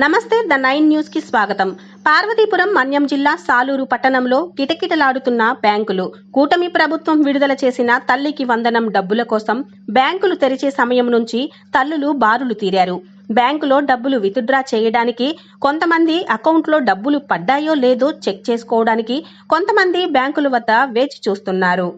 నమస్తే the 9 news కి స్వాగతం. పార్వతీపురం మన్యం జిల్లా సాలూరు పట్టణంలో కిటకిటలాడుతున్న బ్యాంకులు. కూటమి ప్రభుత్వం విడుదల చేసిన తల్లికి వందనం డబ్బుల కోసం బ్యాంకులు తెరిచే సమయం నుంచి తల్లులు బారులు తీరారు. బ్యాంకులో డబ్బులు విత్డ్రా చేయడానికి కొంతమంది అకౌంట్లో డబ్బులు పడ్డాయో లేదో చెక్ చేసుకోవడానికి కొంతమంది బ్యాంకుల వద్ద వేచి చూస్తున్నారు.